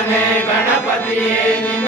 i never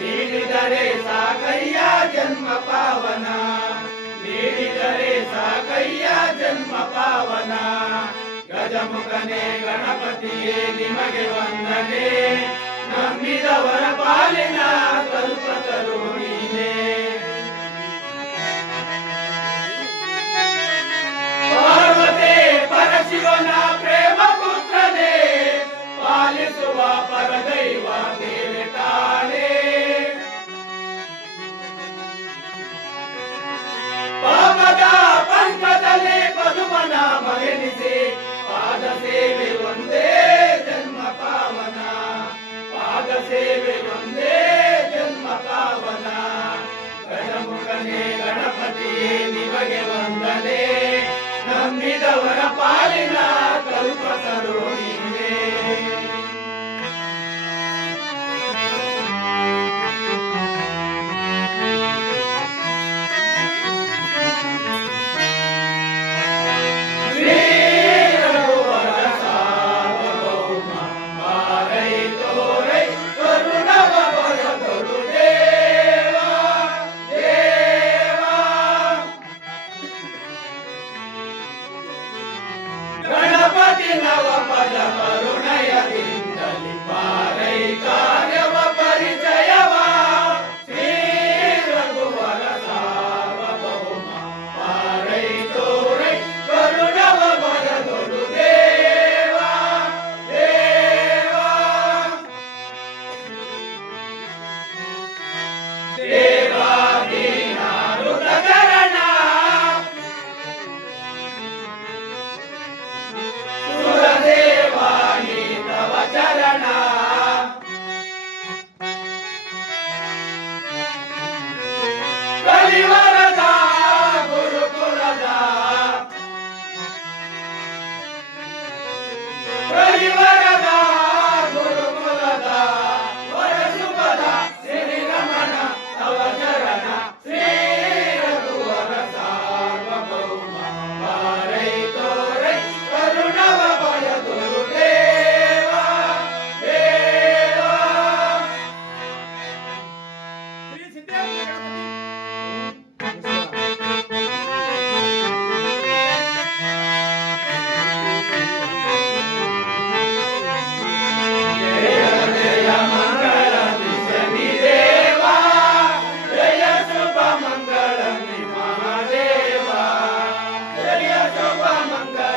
ನೀಡಿದರೆ ಸಾಕಯ್ಯ ಜನ್ಮ ಪಾವನ. ನೀಡಿದರೆ ಸಾಕಯ್ಯ ಜನ್ಮ ಪಾವನ. ಗಜಮುಖನೇ ಗಣಪತಿಯೇ ನಿಮಗೆ ವಂದನೆ. ನಂಬಿದವರ ಪಾಲಿನ ಕಲ್ಪತರು ನೀನೇ மிதவர பாலின ಕರುಣೆಯಲ್ಲಿ ಮಂಗಳ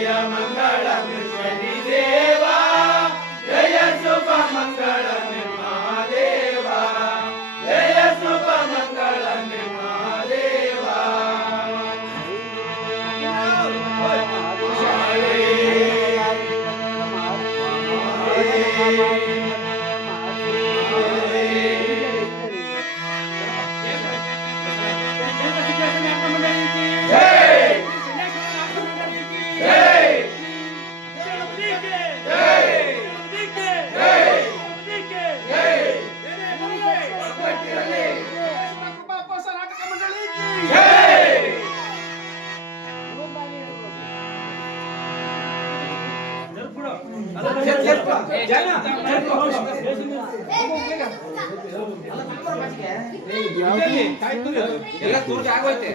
Yeah. ಎಲ್ಲ ತೂರ್ಗೆ ಆಗೋಯ್ತೆ